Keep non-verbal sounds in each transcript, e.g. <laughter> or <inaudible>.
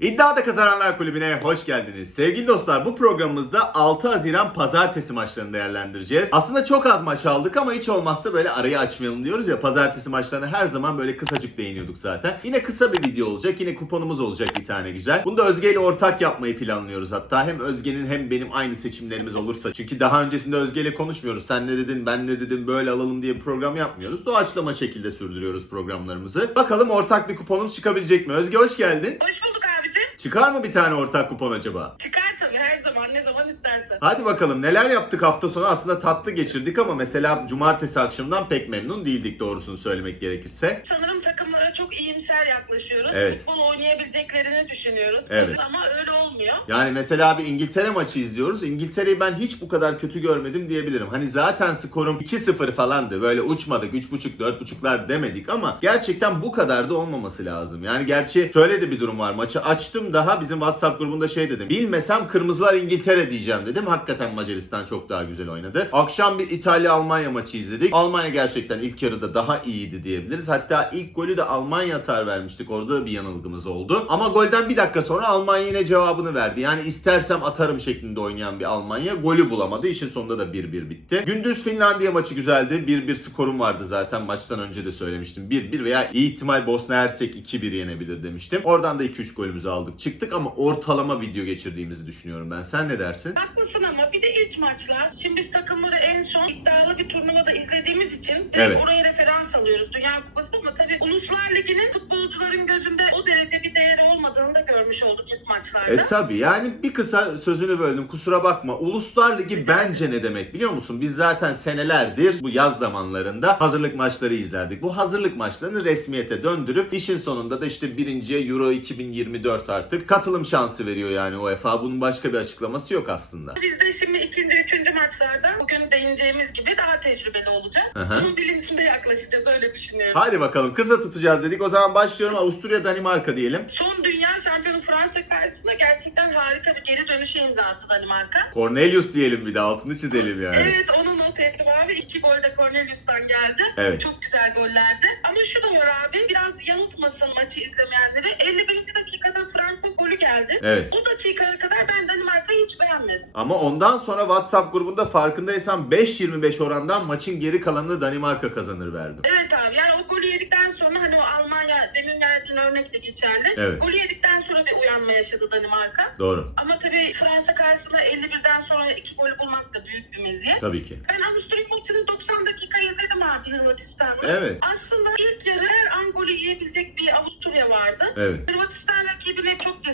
İddiada Kazananlar Kulübü'ne hoş geldiniz. Sevgili dostlar bu programımızda 6 Haziran pazartesi maçlarını değerlendireceğiz. Aslında çok az maç aldık ama hiç olmazsa böyle arayı açmayalım diyoruz ya. Pazartesi maçlarına her zaman böyle kısacık değiniyorduk zaten. Yine kısa bir video olacak. Yine kuponumuz olacak bir tane güzel. Bunu da Özge ile ortak yapmayı planlıyoruz hatta. Hem Özge'nin hem benim aynı seçimlerimiz olursa. Çünkü daha öncesinde Özge ile konuşmuyoruz. Sen ne dedin ben ne dedim böyle alalım diye bir program yapmıyoruz. Doğaçlama şekilde sürdürüyoruz programlarımızı. Bakalım ortak bir kuponumuz çıkabilecek mi? Özge hoş geldin. Hoş bulduk. Çıkar mı bir tane ortak kupon acaba? Çıkar tabii her zaman ne zaman istersen. Hadi bakalım neler yaptık hafta sonu aslında tatlı geçirdik ama mesela cumartesi akşamından pek memnun değildik doğrusunu söylemek gerekirse. Sanırım takımlara çok iyimser yaklaşıyoruz. Evet. Futbol oynayabileceklerini düşünüyoruz. Evet. Ama öyle olmuyor. Yani mesela bir İngiltere maçı izliyoruz. İngiltere'yi ben hiç bu kadar kötü görmedim diyebilirim. Hani zaten skorum 2-0 falandı. Böyle uçmadık 3.5 4.5'lar demedik ama gerçekten bu kadar da olmaması lazım. Yani gerçi şöyle de bir durum var. Maçı açtım daha bizim WhatsApp grubunda şey dedim. Bilmesem kırmızılar İngiltere diyeceğim dedim. Hakikaten Macaristan çok daha güzel oynadı. Akşam bir İtalya-Almanya maçı izledik. Almanya gerçekten ilk yarıda daha iyiydi diyebiliriz. Hatta ilk golü de Almanya atar vermiştik. Orada bir yanılgımız oldu. Ama golden bir dakika sonra Almanya yine cevabını verdi. Yani istersem atarım şeklinde oynayan bir Almanya. Golü bulamadı. İşin sonunda da 1-1 bitti. Gündüz Finlandiya maçı güzeldi. 1-1 skorum vardı zaten. Maçtan önce de söylemiştim. 1-1 veya iyi ihtimal Bosna Hersek 2-1 yenebilir demiştim. Oradan da 2-3 golümüzü aldık. Çıktık ama ortalama video geçirdiğimizi düşünüyorum ben. Sen ne dersin? Haklısın ama bir de ilk maçlar. Şimdi biz takımları en son iddialı bir turnuvada izlediğimiz için Evet. oraya referans alıyoruz. Dünya Kupası ama tabii Uluslar Ligi'nin futbolcuların gözünde o derece bir değeri olmadığını da görmüş olduk ilk maçlarda. E tabi yani bir kısa sözünü böldüm kusura bakma. Uluslar Ligi bence ne demek biliyor musun? Biz zaten senelerdir bu yaz zamanlarında hazırlık maçları izlerdik. Bu hazırlık maçlarını resmiyete döndürüp işin sonunda da işte birinciye Euro 2024 artık katılım şansı veriyor yani UEFA. Bunun başka bir açıklaması yok aslında. Biz de şimdi ikinci, üçüncü maçlarda bugün değineceğimiz gibi daha tecrübeli olacağız. Hı. Bunun bilincinde yaklaşacağız öyle düşünüyorum. Hadi bakalım kısa tutacağız dedik. O zaman başlıyorum Avusturya Danimarka diyelim. Son dünya şampiyonu Fransa karşısında gerçekten harika bir geri dönüşe imza attı Danimarka. Cornelius diyelim bir de altını çizelim yani. Evet onu not ettim abi. İki gol de Cornelius'tan geldi. Evet. Çok güzel gollerdi. Ama şu var abi biraz yanıltmasın maçı izlemeyenleri. 51. dakikada Fransa golü geldi. Evet. O dakikaya kadar ben Danimarka'yı hiç beğenmedim. Ama ondan sonra WhatsApp grubunda farkındaysan 5-25 orandan maçın geri kalanını Danimarka kazanır verdim. Evet abi yani golü yedikten sonra hani o Almanya demin verdiğin örnek de geçerli. Evet. Golü yedikten sonra bir uyanma yaşadı Danimarka. Doğru. Ama tabii Fransa karşısında 51'den sonra iki golü bulmak da büyük bir meziyet. Tabii ki. Ben Avusturya maçını 90 dakika izledim abi Hırvatistan'la. Evet. Aslında ilk yarı her an golü yiyebilecek bir Avusturya vardı. Evet.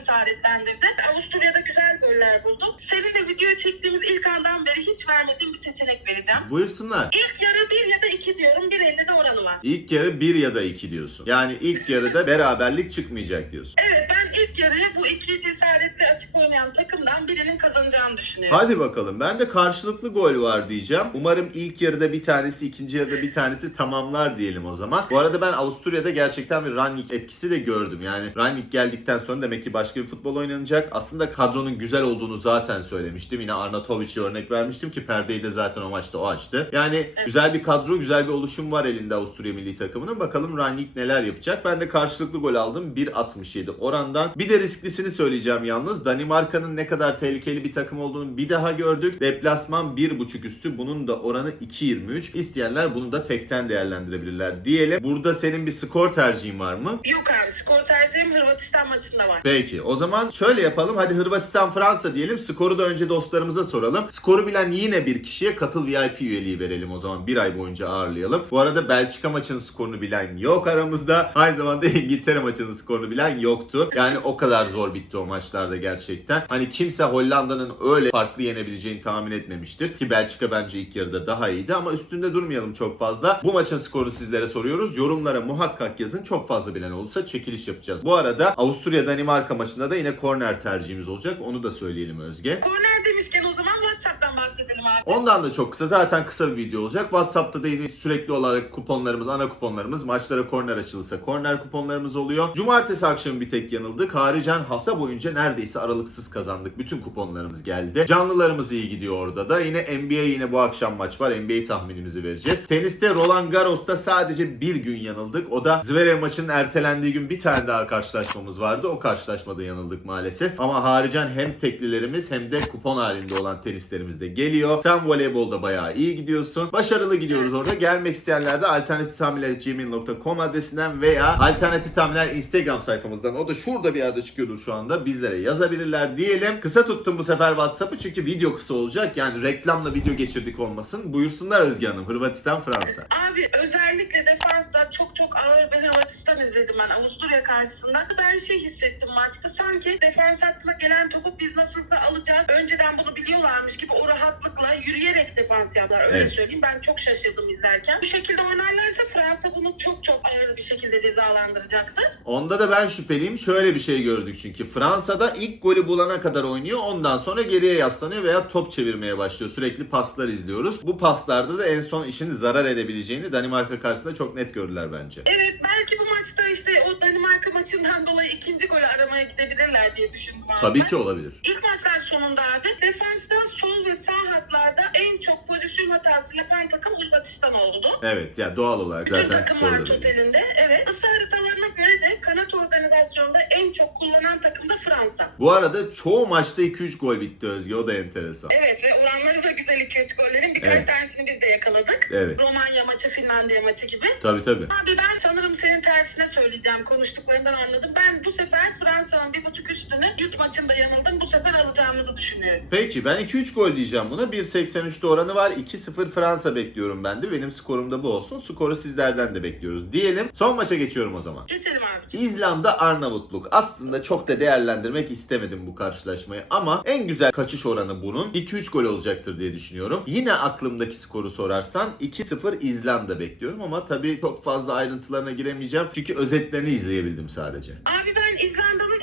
Cesaretlendirdi. Avusturya'da güzel goller buldu. Seninle video çektiğimiz ilk andan beri hiç vermediğim bir seçenek vereceğim. Buyursunlar. İlk yarı 1 ya da 2 diyorum. 1.50'de oranı var. İlk yarı 1 ya da 2 diyorsun. Yani ilk yarıda <laughs> beraberlik çıkmayacak diyorsun. Evet ben ilk yarıya bu iki cesaretli açık oynayan takımdan birinin kazanacağını düşünüyorum. Hadi bakalım. Ben de karşılıklı gol var diyeceğim. Umarım ilk yarıda bir tanesi, ikinci yarıda bir tanesi tamamlar diyelim o zaman. Bu arada ben Avusturya'da gerçekten bir Rannik etkisi de gördüm. Yani Rannik geldikten sonra demek ki başka bir futbol oynanacak. Aslında kadronun güzel olduğunu zaten söylemiştim. Yine Arnatovic'e örnek vermiştim ki perdeyi de zaten o maçta o açtı. Yani güzel bir kadro, güzel bir oluşum var elinde Avusturya milli takımının. Bakalım Rannik neler yapacak. Ben de karşılıklı gol aldım. 1.67 orandan. Bir de risklisini söyleyeceğim yalnız. Danimarka'nın ne kadar tehlikeli bir takım olduğunu bir daha gördük. Deplasman 1.5 üstü. Bunun da oranı 2.23. İsteyenler bunu da tekten değerlendirebilirler diyelim. Burada senin bir skor tercihin var mı? Yok abi skor tercihim Hırvatistan maçında var. Peki o zaman şöyle yapalım. Hadi Hırvatistan Fransa diyelim. Skoru da önce dostlarımıza soralım. Skoru bilen yine bir kişiye katıl VIP üyeliği verelim o zaman. Bir ay boyunca ağırlayalım. Bu arada Belçika maçının skorunu bilen yok aramızda. Aynı zamanda <laughs> İngiltere maçının skorunu bilen yoktu. Yani o kadar zor bitti o maçlarda gerçekten. Hani kimse Hollanda'nın öyle farklı yenebileceğini tahmin etmemiştir. Ki Belçika bence ilk yarıda daha iyiydi ama üstünde durmayalım çok fazla. Bu maçın skorunu sizlere soruyoruz. Yorumlara muhakkak yazın. Çok fazla bilen olursa çekiliş yapacağız. Bu arada Avusturya Danimarka maçında da yine korner tercihimiz olacak. Onu da söyleyelim Özge. Korner demişken o zaman WhatsApp'tan bahsedelim abi. Ondan da çok kısa zaten kısa bir video olacak. WhatsApp'ta da yine sürekli olarak kuponlarımız, ana kuponlarımız, maçlara korner açılırsa korner kuponlarımız oluyor. Cumartesi akşamı bir tek yanıldık. Haricen hafta boyunca neredeyse aralıksız kazandık. Bütün kuponlarımız geldi. Canlılarımız iyi gidiyor orada da. Yine NBA yine bu akşam maç var. NBA tahminimizi vereceğiz. Teniste Roland Garros'ta sadece bir gün yanıldık. O da Zverev maçının ertelendiği gün bir tane daha karşılaşmamız vardı. O karşılaşmada yanıldık maalesef. Ama haricen hem teklilerimiz hem de kupon halinde olan tenislerimiz de geliyor. Sen voleybolda bayağı iyi gidiyorsun. Başarılı gidiyoruz orada. Gelmek isteyenler de alternatiftamiller.gmail.com adresinden veya alternatif tahminler Instagram sayfamızdan. O da şurada bir yerde çıkıyordur şu anda. Bizlere yazabilirler diyelim. Kısa tuttum bu sefer WhatsApp'ı çünkü video kısa olacak. Yani reklamla video geçirdik olmasın. Buyursunlar Özge Hanım. Hırvatistan, Fransa. Abi özellikle defansta çok çok ağır bir Hırvatistan izledim ben Avusturya karşısında. Ben şey hissettim maçta sanki defans hattına gelen topu biz nasılsa alacağız. Önceden bunu biliyorlarmış gibi o rahatlıkla yürüyerek defans yaptılar. Öyle Evet. söyleyeyim. Ben çok şaşırdım izlerken. Bu şekilde oynarlarsa Fransa bunu çok çok ağır bir şekilde cezalandıracaktır. Onda da ben şüpheliyim. Şöyle bir şey gördük çünkü. Fransa'da ilk golü bulana kadar oynuyor. Ondan sonra geriye yaslanıyor veya top çevirmeye başlıyor. Sürekli paslar izliyoruz. Bu paslarda da en son işini zarar edebileceğini Danimarka karşısında çok net gördüler bence. Evet belki bu maçta işte o Danimarka maçından dolayı ikinci golü aramaya gidebilirler diye düşündüm abi. Tabii ki olabilir. İlk maçlar sonunda abi defansta sol ve sağ hatlarda en çok pozisyon hatası yapan takım Hırvatistan oldu. Evet ya doğal olarak Bütün zaten takımlar totalinde. Evet. Isı haritalarına göre de kanat organizasyonda en çok kullanan takım da Fransa. Bu arada çoğu maçta 2-3 gol bitti Özge. O da enteresan. Evet ve oranları da güzel 2-3 gollerin. Birkaç Evet. tanesini biz de yakaladık. Evet. Romanya maçı, Finlandiya maçı gibi. Tabii tabii. Abi ben sanırım senin tersine söyleyeceğim. Konuştuklarından anladım. Ben bu sefer Fransa'nın bir buçuk üstünü ilk maçında yanıldım. Bu sefer alacağımızı düşünüyorum. Peki ben 2-3 gol diyeceğim buna. 1.83'te oranı var. 2-0 Fransa bekliyorum ben de. Benim skorum da bu olsun. Skoru sizlerden de bekliyoruz. Diyelim. Son maça geçiyorum o zaman. Geçelim abiciğim. İzlanda Arnavutluk. Aslında çok da değerlendirmek istemedim bu karşılaşmayı ama en güzel kaçış oranı bunun 2-3 gol olacaktır diye düşünüyorum. Yine aklımdaki skoru sorarsan 2-0 İzlanda bekliyorum ama tabii çok fazla ayrıntılarına giremeyeceğim çünkü özetlerini izleyebildim sadece. Abi ben İzlanda'nın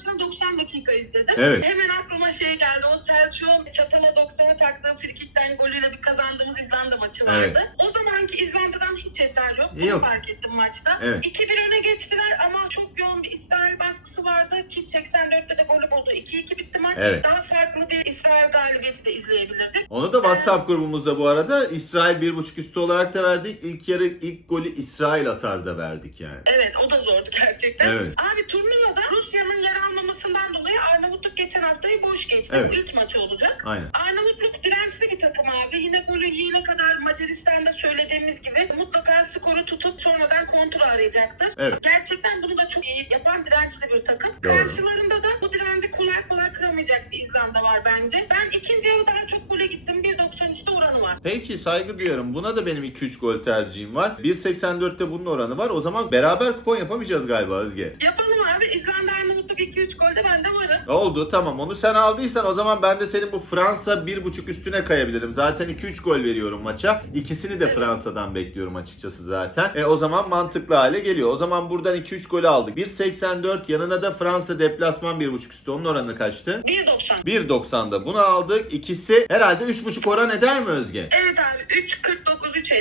Maçını 90 dakika izledim. Evet. Hemen aklıma şey geldi. O Selçuk'un çatala 90'a taktığı frikikten golüyle bir kazandığımız İzlanda maçı vardı. Evet. O zamanki İzlanda'dan hiç eser yok. Bunu yok. fark ettim maçta. Evet. 2-1 öne geçtiler ama çok yoğun bir İsrail baskısı vardı ki 84'te de golü buldu. 2-2 bitti maç. Evet. Daha farklı bir İsrail galibiyeti de izleyebilirdik. Onu da WhatsApp grubumuzda bu arada İsrail 1.5 üstü olarak da verdik. İlk yarı ilk golü İsrail atar da verdik yani. Evet o da zordu gerçekten. Evet. Abi turnuvada Rusya'nın yer almamasından dolayı Arnavutluk geçen haftayı boş geçti. Evet. Bu ilk maçı olacak. Aynen. Arnavutluk dirençli bir takım abi. Yine golü yiyene kadar Macaristan'da söylediğimiz gibi mutlaka skoru tutup sonradan kontra arayacaktır. Evet. Gerçekten bunu da çok iyi yapan dirençli bir takım. Doğru. Karşılarında da bu direnci kolay kolay kıramayacak bir İzlanda var bence. Ben ikinci yarı daha çok gole gittim. 1.93'te oranı var. Peki saygı duyuyorum. Buna da benim 2-3 gol tercihim var. 1.84'te bunun oranı var. O zaman beraber kupon yapamayacağız galiba Özge. Yapalım abi. İzlanda Arnavutluk 2-3 golde ben de varım. Oldu tamam onu sen aldıysan o zaman ben de senin bu Fransa 1.5 üstüne kayabilirim. Zaten 2-3 gol veriyorum maça. İkisini de Fransa'dan bekliyorum açıkçası zaten. E o zaman mantıklı hale geliyor. O zaman buradan 2-3 golü aldık. 1.84 yanına da Fransa deplasman 1.5 üstü. Onun oranı kaçtı? 1.90. 1.90'da bunu aldık. İkisi herhalde 3.5 oran eder mi Özge? Evet abi 3.49 3.50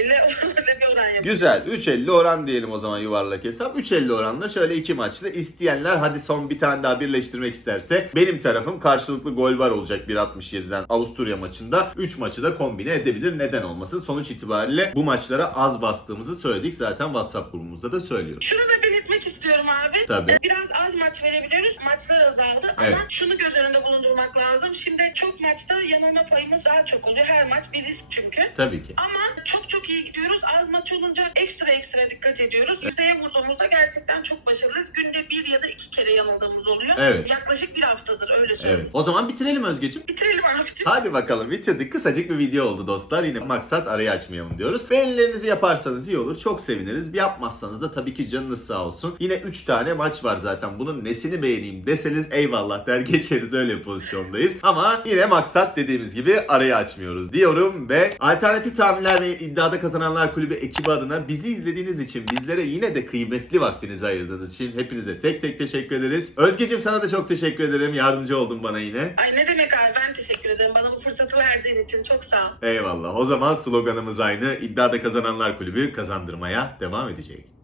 öyle bir oran yapıyor. Güzel. 3.50 oran diyelim o zaman yuvarlak hesap. 3.50 oranla şöyle iki maçta isteyenler hadi son bir tane daha birleştirmek isterse benim tarafım karşılıklı gol var olacak 1.67'den Avusturya maçında. 3 maçı da kombine edebilir. Neden olmasın? Sonuç itibariyle bu maçlara az bastığımızı söyledik. Zaten WhatsApp grubumuzda da söylüyoruz. Şunu da belirtmek istiyorum abi. Tabii. Biraz az maç verebiliyoruz. Maçlar azaldı Evet. ama şunu göz önünde bulundurmak lazım. Şimdi çok maçta yanılma payımız daha çok oluyor. Her maç bir risk çünkü. Tabii ki. Ama çok çok iyi gidiyoruz. Az maç olunca ekstra ekstra dikkat ediyoruz. Yüzdeye vurduğumuzda gerçekten çok başarılıyız. Günde bir ya da iki kere yanıldığımız oluyor. Evet. Yaklaşık bir haftadır öyle söyleyeyim. Evet. O zaman bitirelim Özgeciğim. Bitirelim abicim. Hadi bakalım bitirdik. Kısacık bir video oldu dostlar. Yine maksat arayı açmayalım diyoruz. Beğenilerinizi yaparsanız iyi olur. Çok seviniriz. Yapmazsanız da tabii ki canınız sağ olsun. Yine 3 tane maç var zaten. Bunun nesini beğeneyim deseniz eyvallah der <laughs> geçeriz öyle bir pozisyondayız. Ama yine maksat dediğimiz gibi arayı açmıyoruz diyorum ve alternatif tahminler ve iddiada kazananlar kulübü ekibi adına bizi izlediğiniz için bizlere yine de kıymetli vaktinizi ayırdığınız için hepinize tek tek teşekkür ederiz. Özgeciğim sana da çok teşekkür ederim. Yardımcı oldun bana yine. Ay ne demek abi ben teşekkür ederim. Bana bu fırsatı verdiğin için çok sağ ol. Eyvallah. O zaman sloganımız aynı. İddiada kazananlar kulübü kazandırmaya devam edecek.